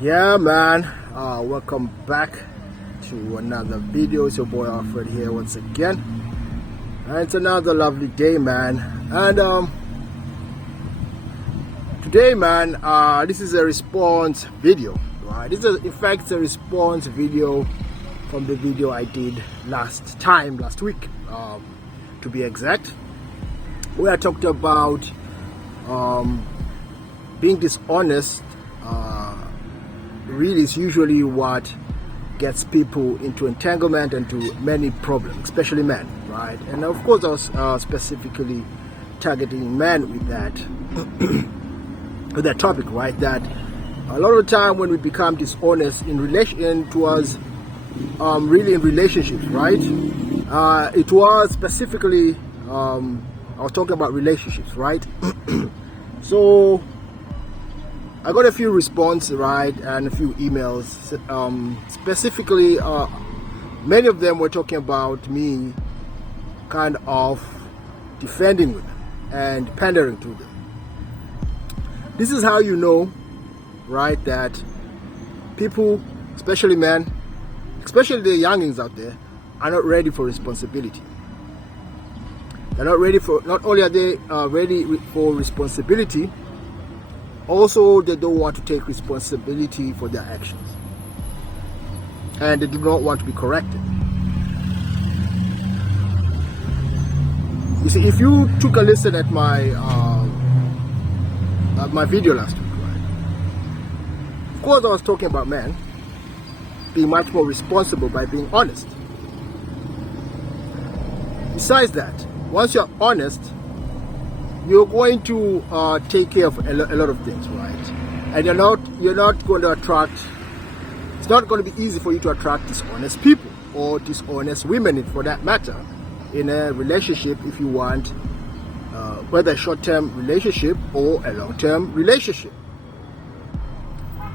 Yeah, man. Welcome back to another video. It's your boy Alfred here once again, and it's another lovely day, man. And today, man, this is a response video, right? This is, in fact, it's a response video from the video I did last week, to be exact, where I talked about being dishonest. Really is usually what gets people into entanglement and to many problems, especially men, right? And of course, I was specifically targeting men with that with that topic, right? That a lot of the time when we become dishonest in relation towards really in relationships, right? It was specifically I was talking about relationships, right? So I got a few responses, right, and a few emails. Specifically, many of them were talking about me kind of defending women and pandering to them. This is how you know, right, that people, especially men, especially the youngins out there, are not ready for responsibility. They're not ready for, not only are they ready for responsibility, also, they don't want to take responsibility for their actions, and they do not want to be corrected. You see, if you took a listen at my video last week, right? Of course, I was talking about men being much more responsible by being honest. Besides that, once you're honest, you're going to take care of a lot of things, right? And you're not going to attract. It's not going to be easy for you to attract dishonest people or dishonest women, for that matter, in a relationship. If you want, whether a short-term relationship or a long-term relationship.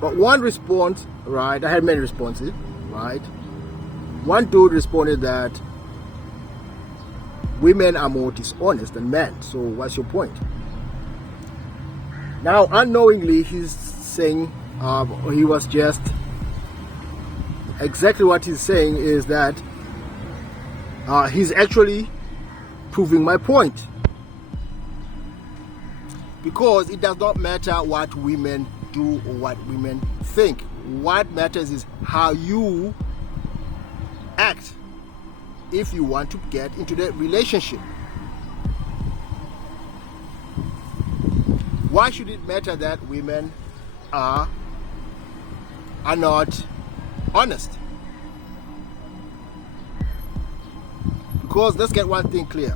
But one response, right? I had many responses, right? One dude responded that women are more dishonest than men. So what's your point? Now, unknowingly, he's saying, he was just, exactly what he's saying is that he's actually proving my point. Because it does not matter what women do or what women think. What matters is how you act if you want to get into the relationship. Why should it matter that women are not honest? Because let's get one thing clear.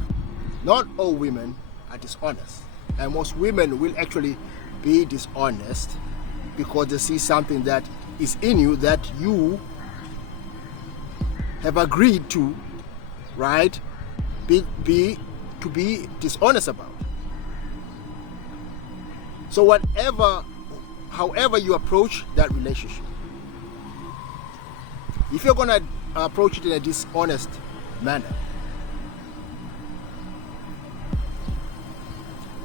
Not all women are dishonest. And most women will actually be dishonest because they see something that is in you that you have agreed to, right, to be dishonest about. So however you approach that relationship, if you're gonna approach it in a dishonest manner,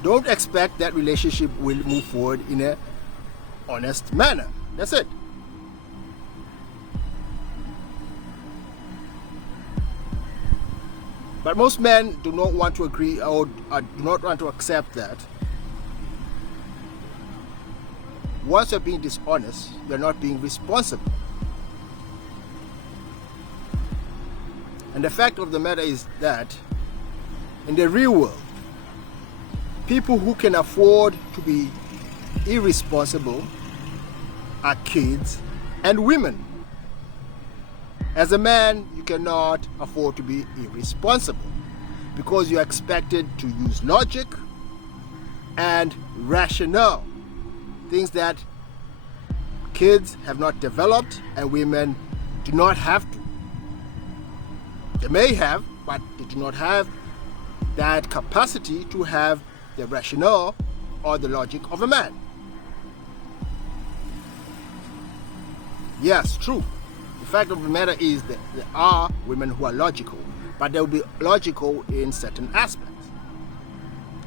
don't expect that relationship will move forward in a honest manner. That's it. But most men do not want to agree or do not want to accept that once you're being dishonest, you're not being responsible. And the fact of the matter is that in the real world, people who can afford to be irresponsible are kids and women. As a man, you cannot afford to be irresponsible because you're expected to use logic and rational, things that kids have not developed and women do not have to. They may have, but they do not have that capacity to have the rationale or the logic of a man. Yes, true. The fact of the matter is that there are women who are logical, but they will be logical in certain aspects.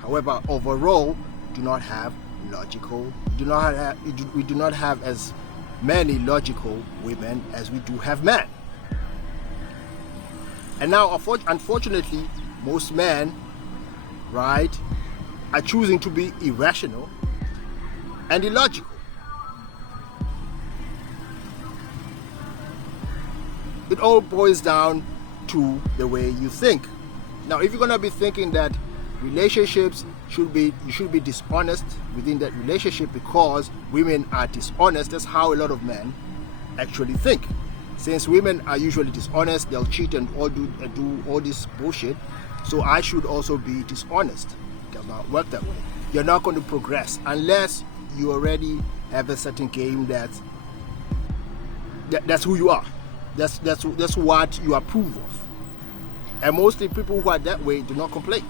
However, overall, we do not have as many logical women as we do have men. And now, unfortunately, most men, right, are choosing to be irrational and illogical. It all boils down to the way you think. Now, if you're gonna be thinking that relationships you should be dishonest within that relationship because women are dishonest, that's how a lot of men actually think. Since women are usually dishonest, they'll cheat and do all this bullshit. So I should also be dishonest. It does not work that way. You're not going to progress unless you already have a certain game that's who you are. That's what you approve of. And mostly people who are that way do not complain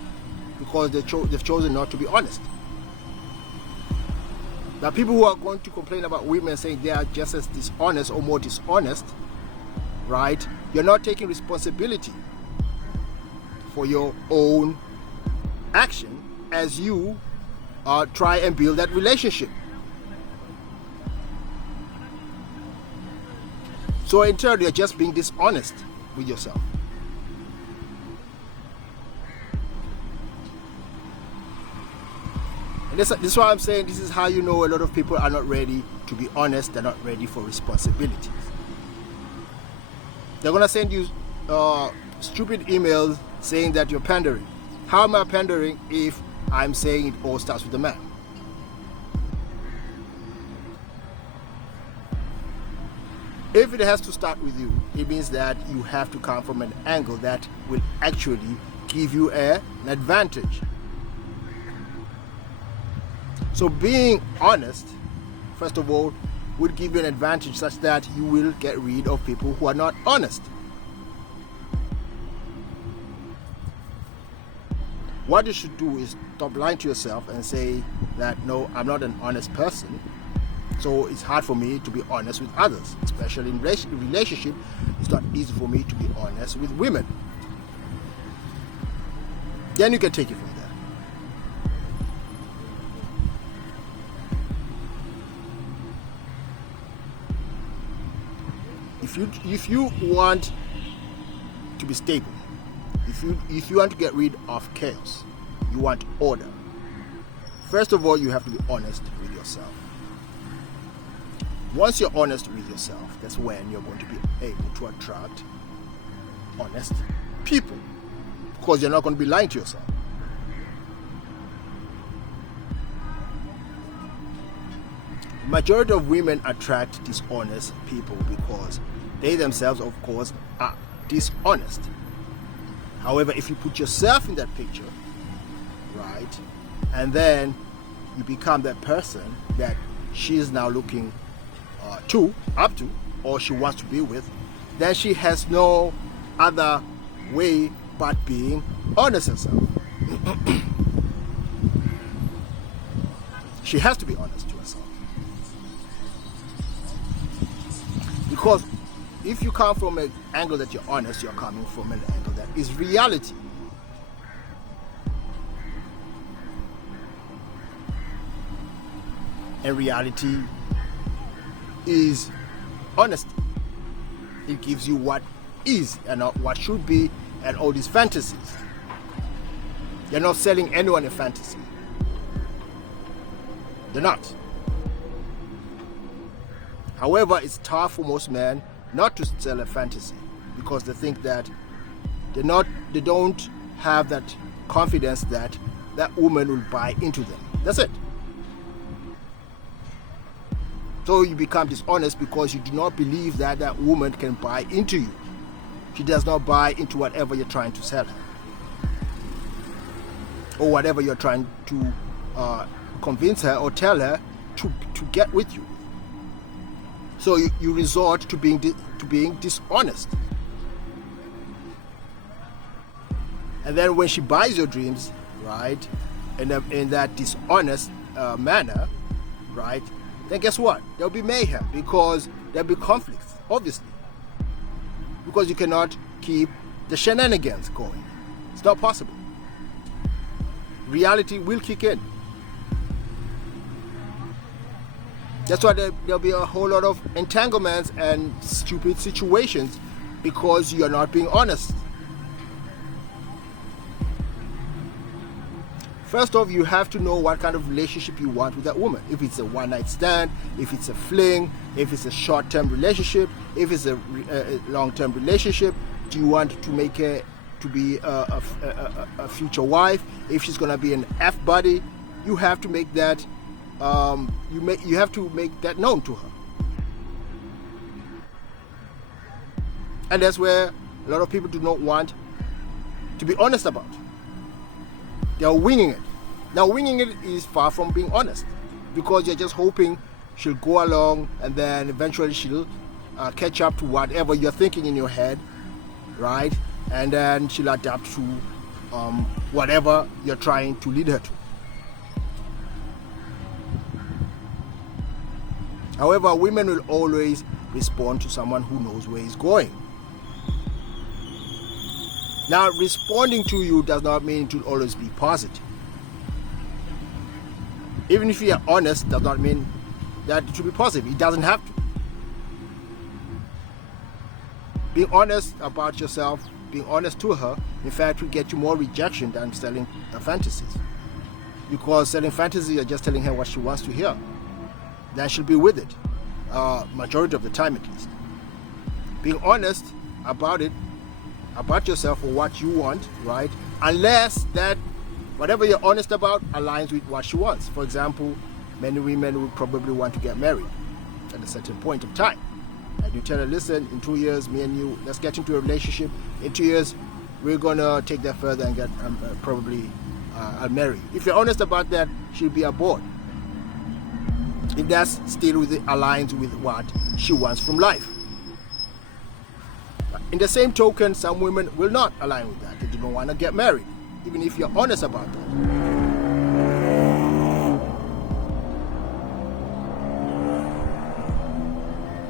because they've chosen not to be honest. Now, people who are going to complain about women saying they are just as dishonest or more dishonest, right? You're not taking responsibility for your own action as you try and build that relationship. So in turn, you're just being dishonest with yourself. And this is why I'm saying this is how you know a lot of people are not ready to be honest. They're not ready for responsibilities. They're going to send you stupid emails saying that you're pandering. How am I pandering if I'm saying it all starts with the man? If it has to start with you, it means that you have to come from an angle that will actually give you an advantage. So being honest, first of all, would give you an advantage such that you will get rid of people who are not honest. What you should do is stop lying to yourself and say that, no, I'm not an honest person, so it's hard for me to be honest with others, especially in relationship. It's not easy for me to be honest with women. Then you can take it from there. If you want to be stable, if you want to get rid of chaos, you want order, first of all, you have to be honest with yourself. Once you're honest with yourself, that's when you're going to be able to attract honest people, because you're not going to be lying to yourself. Majority of women attract dishonest people because they themselves, of course, are dishonest. However, if you put yourself in that picture, right, and then you become that person that she is now looking up to, or she wants to be with, then she has no other way but being honest herself. She has to be honest to herself. Because if you come from an angle that you're honest, you're coming from an angle that is reality. And reality is honesty. It gives you what is and not what should be and all these fantasies. You're not selling anyone a fantasy. They're not. However, it's tough for most men not to sell a fantasy because they think that they don't have that confidence that that woman will buy into them. That's it. So you become dishonest because you do not believe that that woman can buy into you. She does not buy into whatever you're trying to sell her, or whatever you're trying to convince her or tell her to get with you. So you resort to being dishonest. And then when she buys your dreams, right, in that dishonest manner, right, then guess what? There'll be mayhem because there'll be conflicts, obviously. Because you cannot keep the shenanigans going. It's not possible. Reality will kick in. That's why there'll be a whole lot of entanglements and stupid situations because you're not being honest. First off, you have to know what kind of relationship you want with that woman. If it's a one-night stand, if it's a fling, if it's a short-term relationship, if it's a long-term relationship. Do you want to make her to be a future wife? If she's gonna be an F-buddy, you have to make that you have to make that known to her. And that's where a lot of people do not want to be honest about. They are winging it. Now, winging it is far from being honest, because you're just hoping she'll go along and then eventually she'll catch up to whatever you're thinking in your head, right? And then she'll adapt to whatever you're trying to lead her to. However, women will always respond to someone who knows where he's going. Now, responding to you does not mean it will always be positive. Even if you are honest, does not mean that it should be positive. It doesn't have to. Being honest about yourself, being honest to her, in fact, will get you more rejection than selling fantasies. Because selling fantasies, you're just telling her what she wants to hear. Then she'll be with it, majority of the time at least. Being honest about it, about yourself or what you want, right? Unless that whatever you're honest about aligns with what she wants. For example, many women would probably want to get married at a certain point of time. And you tell her, listen, in 2 years, me and you, let's get into a relationship. In 2 years, we're gonna take that further and get probably I'll marry you. If you're honest about that, she'll be aboard. If that's still aligns with what she wants from life. In the same token, some women will not align with that. They do not want to get married, even if you're honest about that.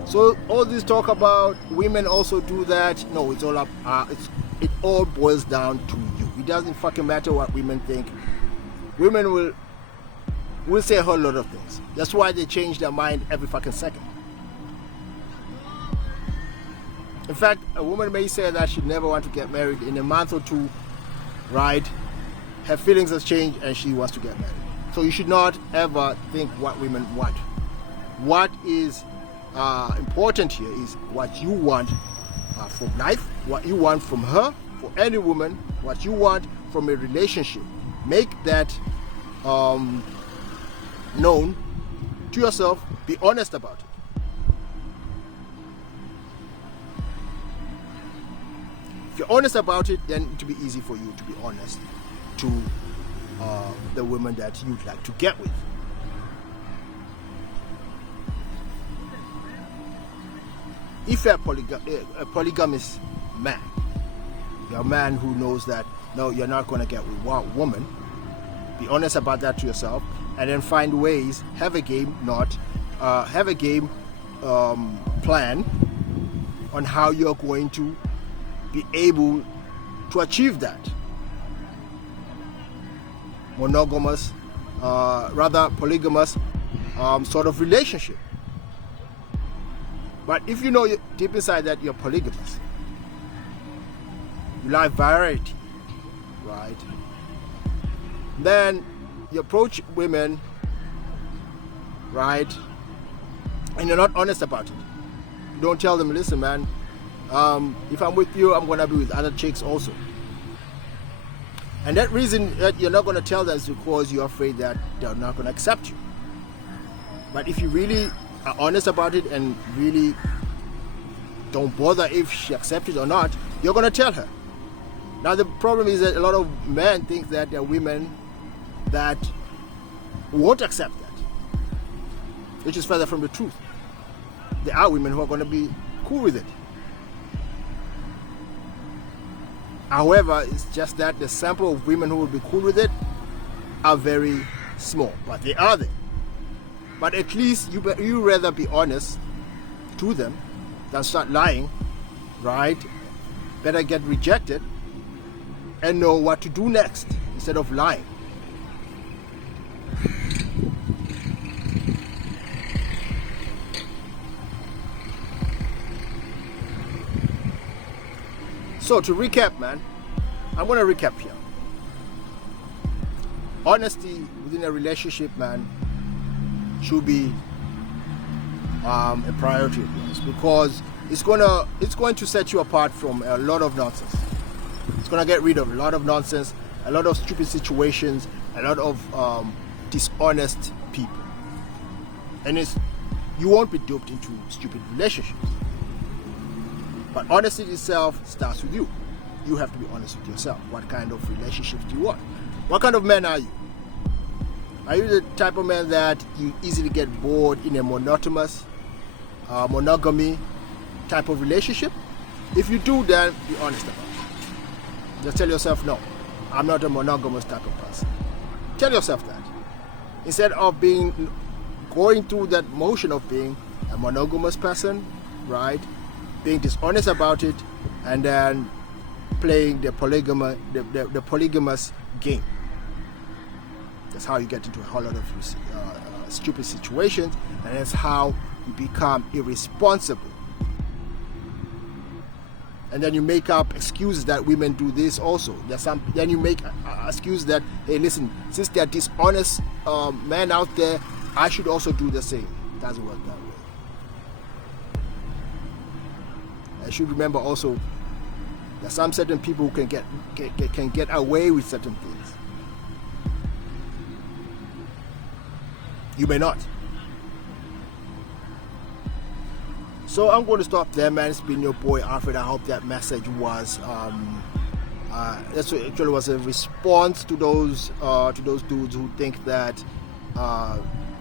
So all this talk about women also do that, no, it's all up. It all boils down to you. It doesn't fucking matter what women think. Women will say a whole lot of things. That's why they change their mind every fucking second. In fact, a woman may say that she never want to get married. In a month or two, right, her feelings has changed and she wants to get married. So you should not ever think what women want. What is important here is what you want from life, what you want from her, for any woman, what you want from a relationship. Make that known to yourself. Be honest about it. If you're honest about it, then it will be easy for you to be honest to the women that you'd like to get with. If you're a polygamous man, you're a man who knows that no, you're not going to get with one woman, be honest about that to yourself, and then find ways, have a game plan on how you're going to be able to achieve that monogamous, polygamous sort of relationship. But if you know deep inside that you're polygamous, you like variety, right? Then you approach women, right? And you're not honest about it. You don't tell them, listen, man, if I'm with you, I'm going to be with other chicks also. And that reason that you're not going to tell them is because you're afraid that they're not going to accept you. But if you really are honest about it and really don't bother if she accepts it or not, you're going to tell her. Now the problem is that a lot of men think that there are women that won't accept that, which is further from the truth. There are women who are going to be cool with it. However, it's just that the sample of women who will be cool with it are very small, but they are there. But at least you rather be honest to them than start lying, right? Better get rejected and know what to do next instead of lying. So to recap, man, I'm going to recap here. Honesty within a relationship, man, should be a priority of yours, because it's going to set you apart from a lot of nonsense. It's going to get rid of a lot of nonsense, a lot of stupid situations, a lot of dishonest people, and you won't be duped into stupid relationships. But honesty itself starts with you. You have to be honest with yourself. What kind of relationships do you want? What kind of man are you? Are you the type of man that you easily get bored in a monogamous monogamy type of relationship? If you do, then be honest about it. Just tell yourself, no, I'm not a monogamous type of person. Tell yourself that. Instead of going through that motion of being a monogamous person, right? Being dishonest about it, and then playing the polygamous game. That's how you get into a whole lot of stupid situations, and that's how you become irresponsible. And then you make up excuses that women do this also. Then you make excuses that, hey, listen, since there are dishonest men out there, I should also do the same. It doesn't work that way. I should remember also that some certain people who can get away with certain things. You may not. So I'm going to stop there, man. It's been your boy Alfred. I hope that message was actually was a response to those dudes who think that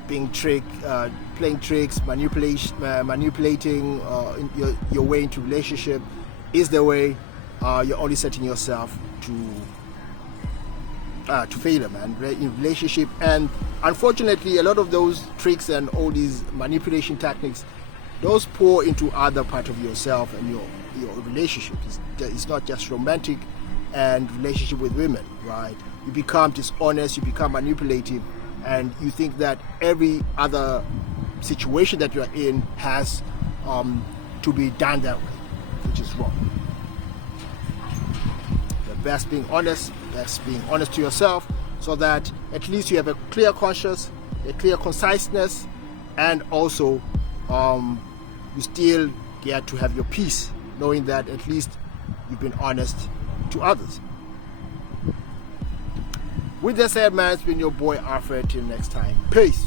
being playing tricks, manipulating your way into relationship is the way. You're only setting yourself to failure, man, in relationship. And unfortunately, a lot of those tricks and all these manipulation techniques, those pour into other part of yourself and your relationship. It's not just romantic and relationship with women, right? You become dishonest, you become manipulative, and you think that every other situation that you're in has to be done that way, which is wrong. The best being honest to yourself, so that at least you have a clear conscience, a clear conciseness, and also you still get to have your peace, knowing that at least you've been honest to others. With that said, man, it's been your boy Alfred. Till next time, peace.